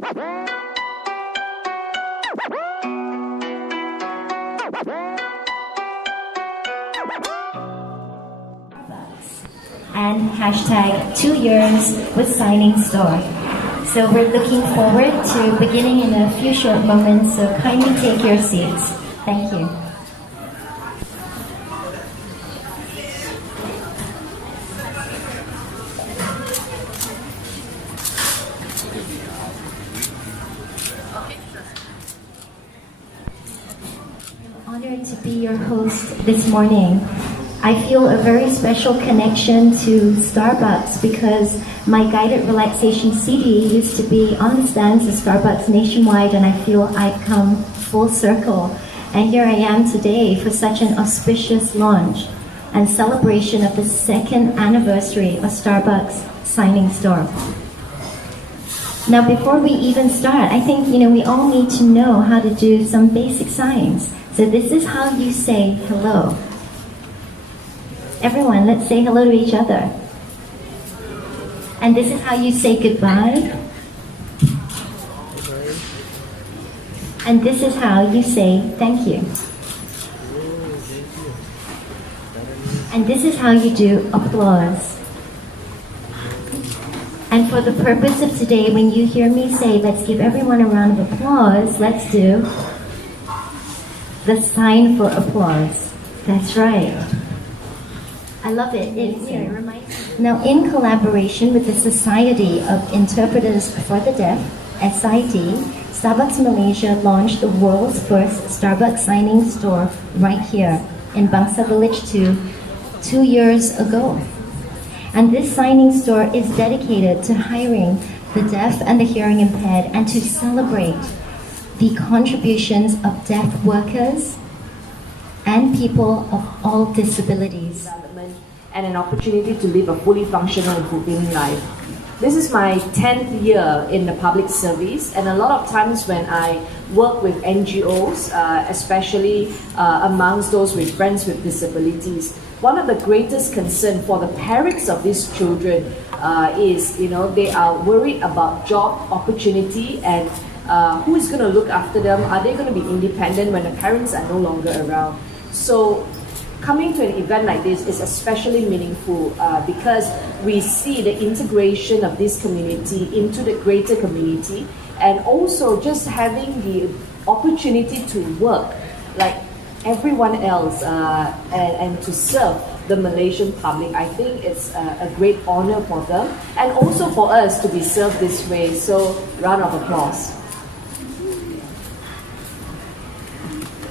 And hashtag 2 years with signing store. So we're looking forward to beginning in a few short moments, so kindly take your seats. Thank you. I'm honored to be your host this morning. I feel a very special connection to Starbucks because my guided relaxation CD used to be on the stands of Starbucks nationwide, and I feel I've come full circle. And here I am today for such an auspicious launch and celebration of the 2nd anniversary of Starbucks signing store. Now, before we even start, I think we all need to know how to do some basic signs. So this is how you say hello. Everyone, let's say hello to each other. And this is how you say goodbye. And this is how you say thank you. And this is how you do applause. And for the purpose of today, when you hear me say, let's give everyone a round of applause, let's do the sign for applause. That's right. I love it. It reminds me. Now, in collaboration with the Society of Interpreters for the Deaf, SID, Starbucks Malaysia launched the world's first Starbucks signing store right here in Bangsar Village 2 years ago. And this signing store is dedicated to hiring the deaf and the hearing impaired and to celebrate the contributions of deaf workers and people of all disabilities. And an opportunity to live a fully functional and fulfilling life. This is my 10th year in the public service, and a lot of times when I work with NGOs, especially amongst those with friends with disabilities, one of the greatest concern for the parents of these children is, they are worried about job opportunity and who is going to look after them? Are they going to be independent when the parents are no longer around? So coming to an event like this is especially meaningful because we see the integration of this community into the greater community, and also just having the opportunity to work like everyone else and to serve the Malaysian public. I think it's a great honor for them and also for us to be served this way. So, round of applause.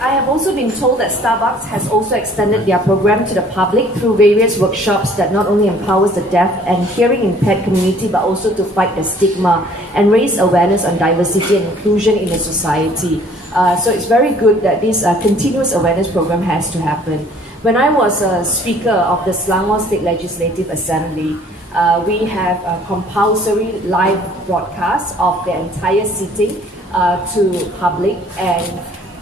I have also been told that Starbucks has also extended their program to the public through various workshops that not only empowers the deaf and hearing impaired community, but also to fight the stigma and raise awareness on diversity and inclusion in the society. So it's very good that this continuous awareness program has to happen. When I was a speaker of the Selangor State Legislative Assembly, we have a compulsory live broadcast of the entire sitting to public, and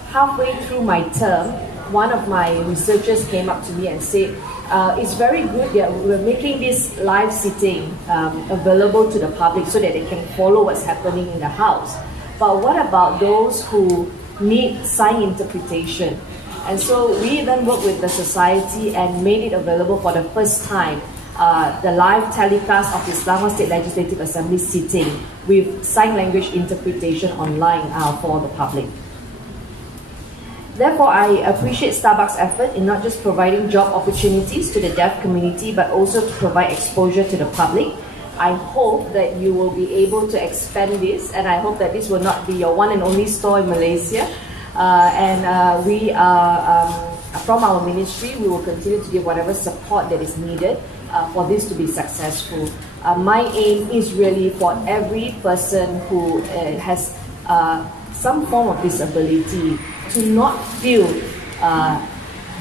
halfway through my term, one of my researchers came up to me and said, it's very good that we're making this live sitting available to the public so that they can follow what's happening in the house. But what about those who need sign interpretation? And so we then worked with the society and made it available for the first time, the live telecast of the Selangor State Legislative Assembly sitting with sign language interpretation online for the public. Therefore, I appreciate Starbucks' effort in not just providing job opportunities to the deaf community, but also to provide exposure to the public. I hope that you will be able to expand this, and I hope that this will not be your one and only store in Malaysia. We are, from our ministry, we will continue to give whatever support that is needed for this to be successful. My aim is really for every person who has some form of disability to not feel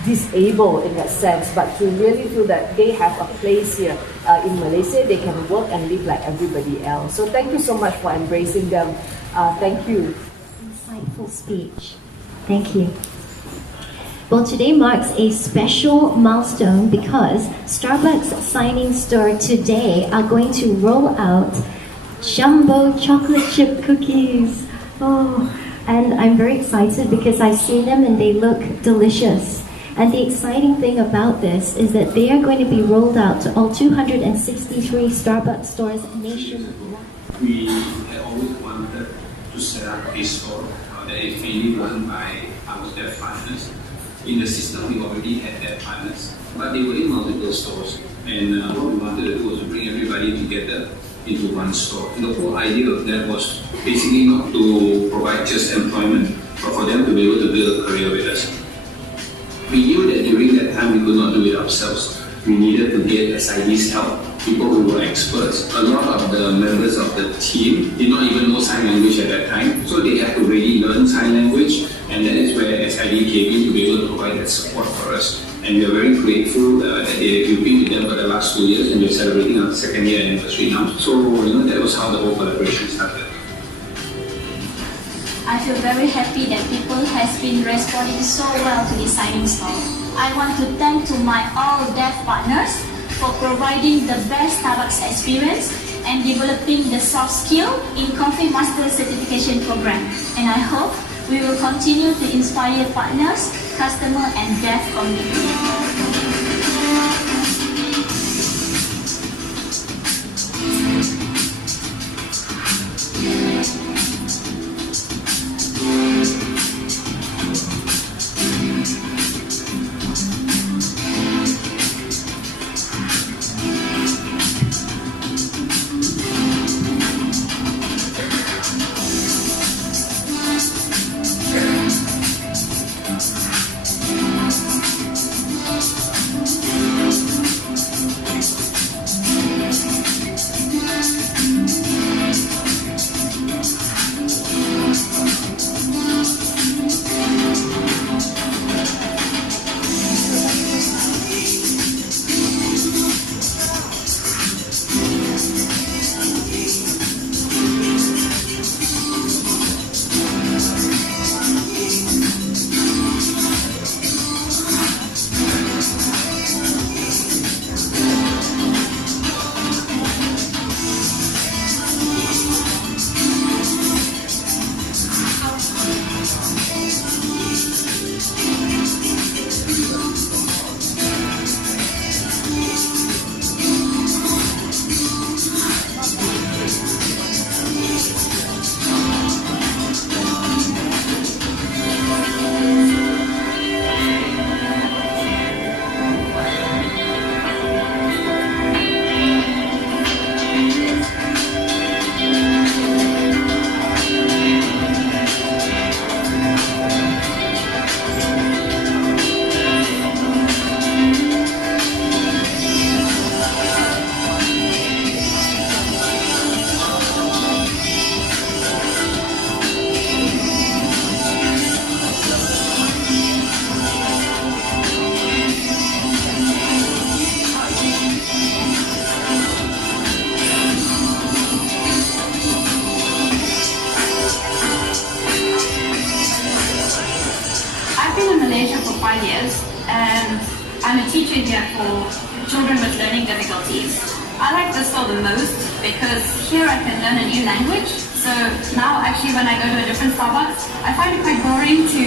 disabled in that sense, but to really feel that they have a place here in Malaysia. They can work and live like everybody else. So thank you so much for embracing them. Thank you. Insightful speech. Thank you. Well, today marks a special milestone because Starbucks Signing Store today are going to roll out jumbo chocolate chip cookies. Oh, and I'm very excited because I see them and they look delicious. And the exciting thing about this is that they are going to be rolled out to all 263 Starbucks stores nationwide. We had always wanted to set up a store that is mainly run by our deaf partners. In the system, we already had deaf partners, but they were in multiple stores. And what we wanted to do was to bring everybody together into one store. And the whole idea of that was basically not to provide just employment, but for them to be able to build a career with us. We knew that during that time we could not do it ourselves. We needed to get SID's help, people who were experts. A lot of the members of the team did not even know sign language at that time, so they had to really learn sign language, and that is where SID came in to be able to provide that support for us. And we are very grateful that we've been with them for the last 2 years, and we're celebrating our second year anniversary now. So that was how the whole collaboration started. I feel very happy that people has been responding so well to the signing store. I want to thank to my all deaf partners for providing the best Starbucks experience and developing the soft skill in Coffee Master Certification Program. And I hope we will continue to inspire partners, customer and deaf community. Malaysia for 5 years, and I'm a teacher here for children with learning difficulties. I like this store the most because here I can learn a new language. So now actually when I go to a different Starbucks, I find it quite boring to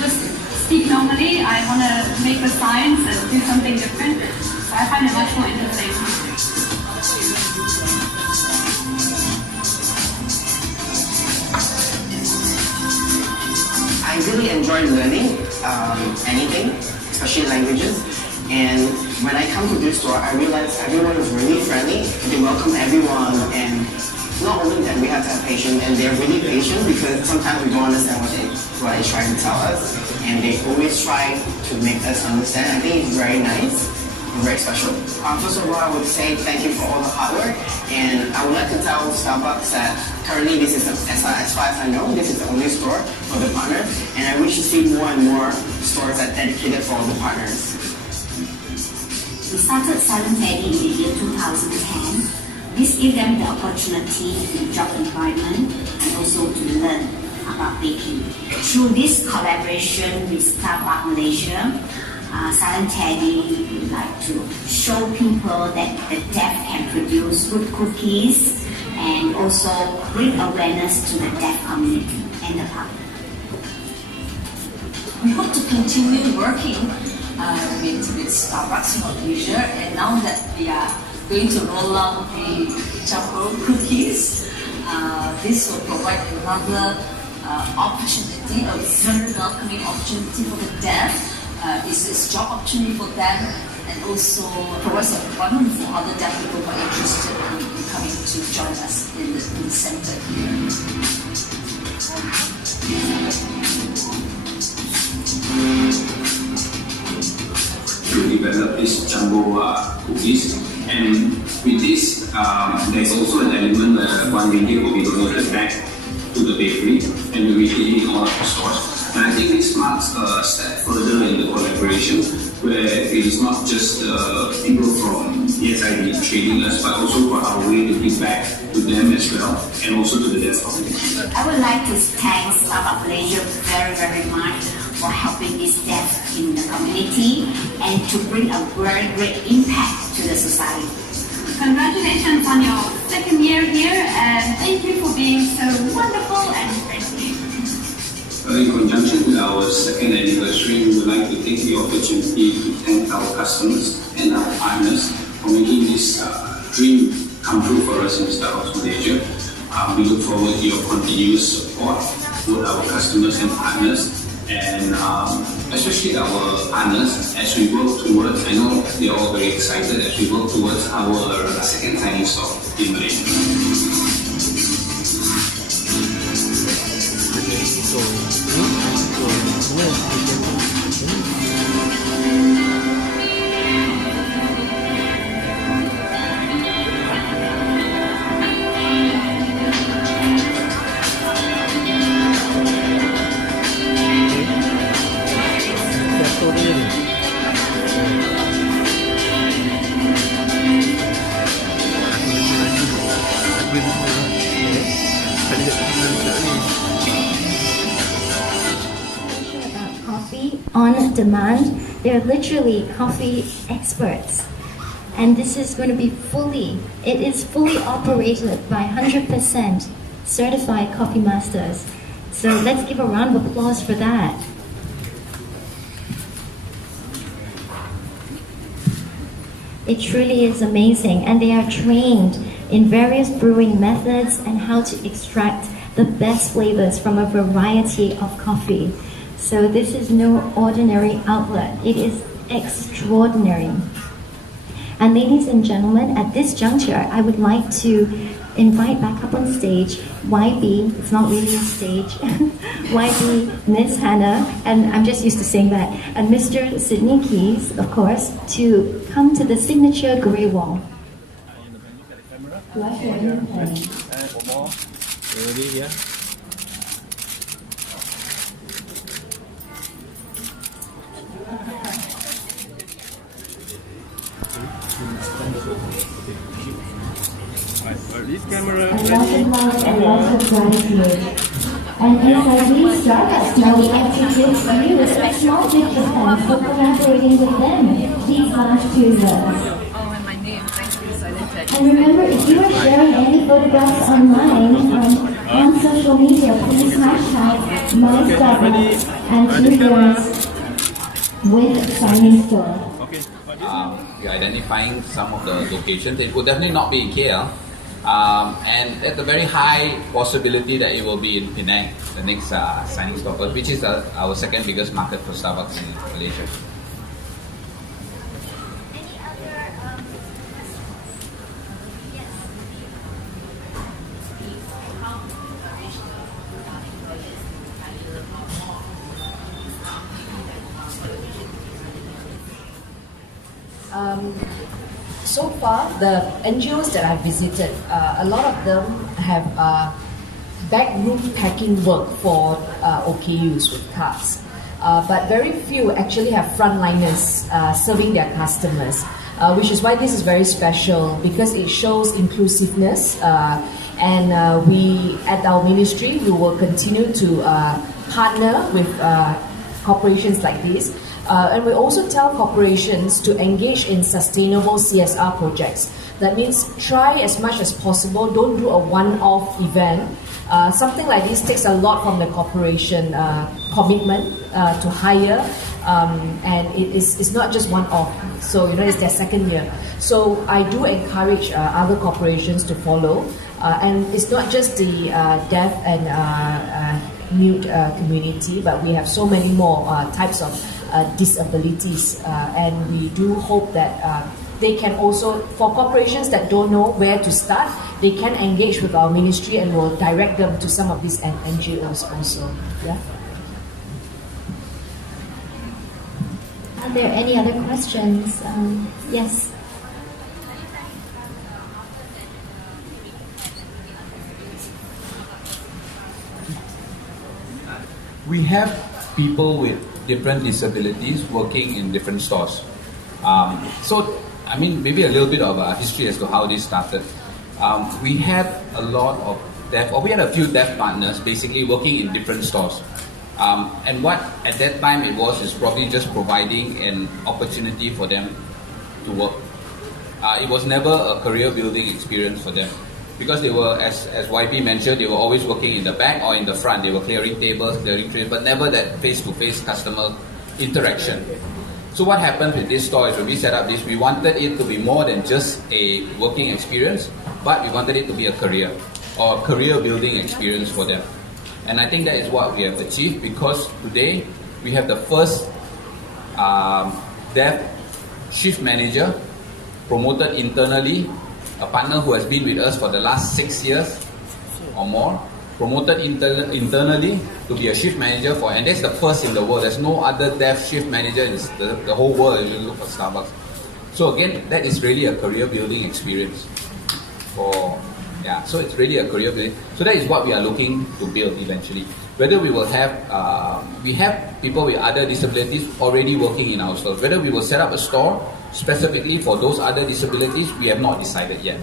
just speak normally. I want to make the signs and do something different. So I find it much more interesting. I really enjoy learning anything, especially languages. And when I come to this store, I realize everyone is really friendly. They welcome everyone, and not only that, we have to have patience, and they're really patient because sometimes we don't understand what they're trying to tell us, and they always try to make us understand. I think it's very nice. Very special. First of all, I would say thank you for all the hard work, and I would like to tell Starbucks that currently this is, as far as I know, this is the only store for the partners, and I wish to see more and more stores that are dedicated for all the partners. We started Silent Teddies in the year 2010. This gives them the opportunity in job environment and also to learn about baking. Through this collaboration with Starbucks Malaysia, Silent Teddy would like to show people that the deaf can produce good cookies and also bring awareness to the deaf community and the public. We hope to continue working with Starbucks in Malaysia, and now that we are going to roll out the chocolate cookies, this will provide another opportunity, a very welcoming opportunity for the deaf. This is job opportunity for them, and also provides employment for other deaf people who are interested in coming to join us in the center here. To develop this jumbo cookies, and with this, there's also an element where Puan will be donated back to the bakery and will be hitting all of the stores. And I think this marks a step further in the collaboration, where it is not just people from CSCD trading us, but also for our way to give back to them as well, and also to the deaf community. I would like to thank Starbucks Malaysia very, very much for helping these deaf in the community and to bring a very great impact to the society. Congratulations on your second year here, and thank you for being so wonderful and friendly. In conjunction with our second anniversary, we would like to take the opportunity to thank our customers and our partners for making this dream come true for us in Starbucks Malaysia. We look forward to your continuous support with our customers and partners, and especially our partners as we work towards, I know they're all very excited as we work towards our second signing store in Malaysia. On demand, they're literally coffee experts, and this is going to be it is fully operated by 100% certified coffee masters. So let's give a round of applause for that. It truly is amazing, and they are trained in various brewing methods and how to extract the best flavors from a variety of coffee. So this is no ordinary outlet. It is extraordinary. And ladies and gentlemen, at this juncture, I would like to invite back up on stage YB, it's not really a stage, YB, Miss Hannah, and I'm just used to saying that, and Mr. Sydney Keys, of course, to come to the signature grey wall. This camera. A lot of love and lots of gratitude. And as I restart, I would like to give you a small gift of thanks for collaborating with them these last 2 years. Oh, and my name, thank you, Silent Teddies. And remember, if you are sharing any photographs online on social media, please hashtag #MyStarbucks and 2 years with signing store. We're identifying some of the locations. It will definitely not be in KL. And there's a very high possibility that it will be in Penang, the next signing store, which is our second biggest market for Starbucks in Malaysia. So far, the NGOs that I've visited, a lot of them have backroom packing work for OKUs with carts. But very few actually have frontliners serving their customers, which is why this is very special, because it shows inclusiveness. And we, at our ministry, we will continue to partner with corporations like this And we also tell corporations to engage in sustainable CSR projects. That means try as much as possible, don't do a one-off event. Something like this takes a lot from the corporation commitment to hire, and it's not just one-off. So, it's their second year. So I do encourage other corporations to follow. And it's not just the deaf and mute community, but we have so many more types of disabilities. And we do hope that they can also, for corporations that don't know where to start, they can engage with our ministry and we'll direct them to some of these NGOs also. Yeah. Are there any other questions? Yes. We have people with different disabilities working in different stores. So, maybe a little bit of a history as to how this started. We had a lot of we had a few deaf partners basically working in different stores. And what at that time it was is probably just providing an opportunity for them to work. It was never a career building experience for them. Because they were, as YB mentioned, they were always working in the back or in the front. They were clearing tables, clearing trays, but never that face-to-face customer interaction. So what happened with this store is when we set up this, we wanted it to be more than just a working experience, but we wanted it to be a career or a career building experience for them. And I think that is what we have achieved, because today we have the first deaf shift manager promoted internally, a partner who has been with us for the last 6 years or more, promoted internally to be a shift manager and that's the first in the world. There's no other deaf shift manager in the whole world if you look at Starbucks. So again, that is really a career building experience. So it's really a career building. So that is what we are looking to build eventually. Whether we will have, we have people with other disabilities already working in our stores. Whether we will set up a store specifically for those other disabilities, we have not decided yet.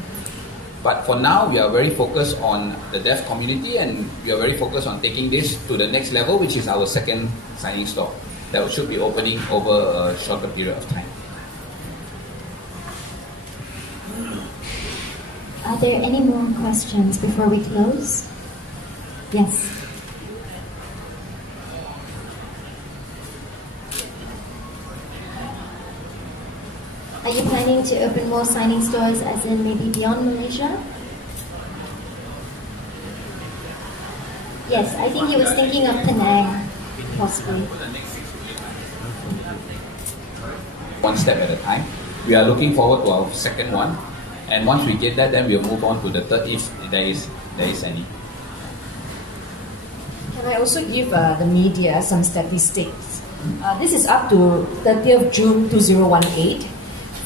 But for now, we are very focused on the deaf community, and we are very focused on taking this to the next level, which is our second signing store that should be opening over a shorter period of time. Are there any more questions before we close? Yes. Are you planning to open more signing stores, as in maybe beyond Malaysia? Yes, I think he was thinking of Penang, possibly. One step at a time. We are looking forward to our second one, and once we get that, then we'll move on to the third if there is any. Can I also give the media some statistics? This is up to 30th June 2018.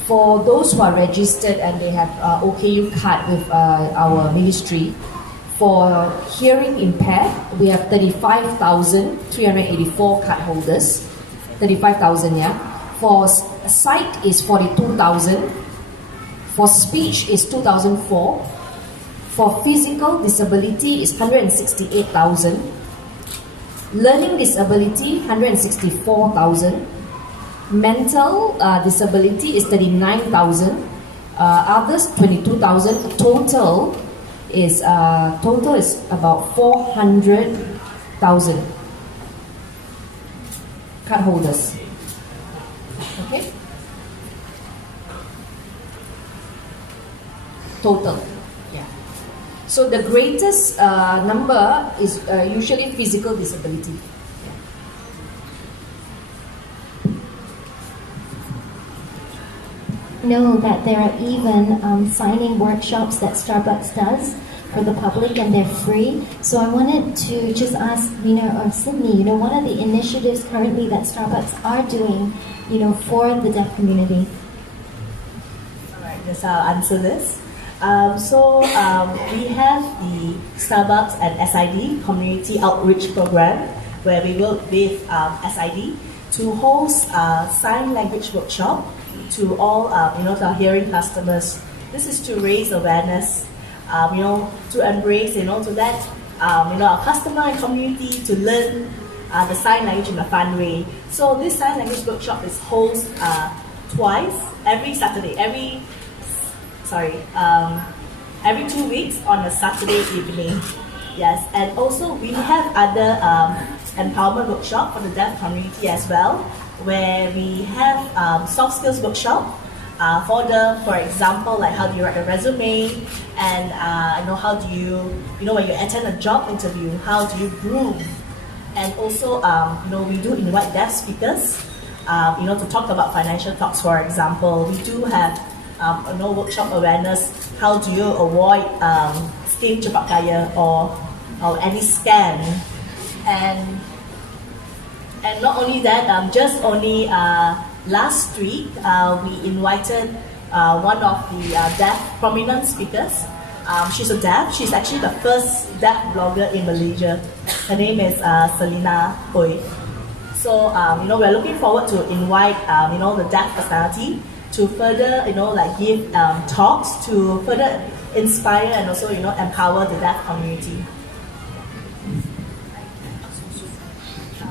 For those who are registered and they have OKU card with our ministry, for hearing impaired, we have 35,384 card holders. 35,000, yeah. For sight is 42,000. For speech is 2,004. For physical disability is 168,000. Learning disability, 164,000. Mental disability is 39,000. Others 22,000. Total is about 400,000 card holders. Okay. Total. Yeah. So the greatest number is usually physical disability. Know that there are even signing workshops that Starbucks does for the public, and they're free. So I wanted to just ask Lena or Sydney, what are the initiatives currently that Starbucks are doing, for the deaf community? All right, yes, I'll answer this. We have the Starbucks and SID Community Outreach Program, where we work with SID to host a sign language workshop to all, to our hearing customers. This is to raise awareness, to embrace, to let, our customer and community to learn the sign language in a fun way. So this sign language workshop is held twice, every Saturday, every 2 weeks on a Saturday evening. Yes, and also we have other empowerment workshop for the deaf community as well, where we have soft skills workshop for example, like how do you write a resume, and how do you, when you attend a job interview, how do you groom, and also we do invite deaf speakers, to talk about financial talks. For example, we do have workshop awareness. How do you avoid scheme cepat kaya or any scam, and not only that, just only last week we invited one of the deaf prominent speakers. She's She's actually the first deaf blogger in Malaysia. Her name is Selina Hui. So we're looking forward to invite the deaf personality to further give talks to further inspire and also empower the deaf community.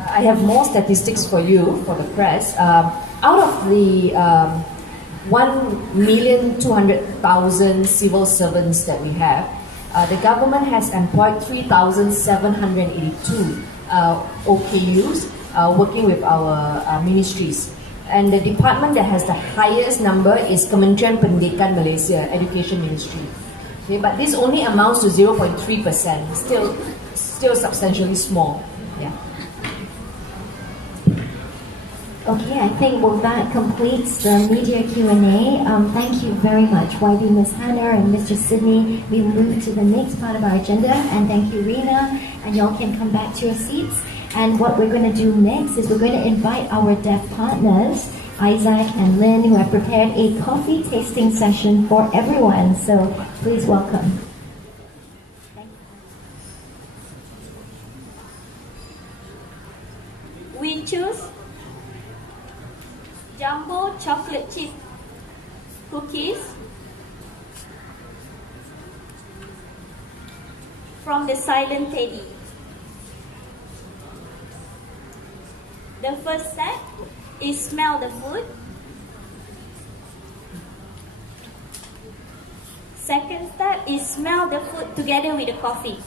I have more statistics for you, for the press. Out of the 1,200,000 civil servants that we have, the government has employed 3,782 OKUs working with our ministries. And the department that has the highest number is Kementerian Pendidikan Malaysia, Education Ministry. Okay, but this only amounts to 0.3%, still substantially small. Yeah. Okay, I think that completes the media Q&A. Thank you very much, YB Ms. Hannah and Mr. Sydney. We move to the next part of our agenda, and thank you, Rena, and y'all can come back to your seats. And what we're going to do next is we're going to invite our deaf partners, Isaac and Lynn, who have prepared a coffee tasting session for everyone. So please welcome. We choose jumbo chocolate chip cookies from the Silent Teddy. The first step is smell the food. Second step is smell the food together with the coffee.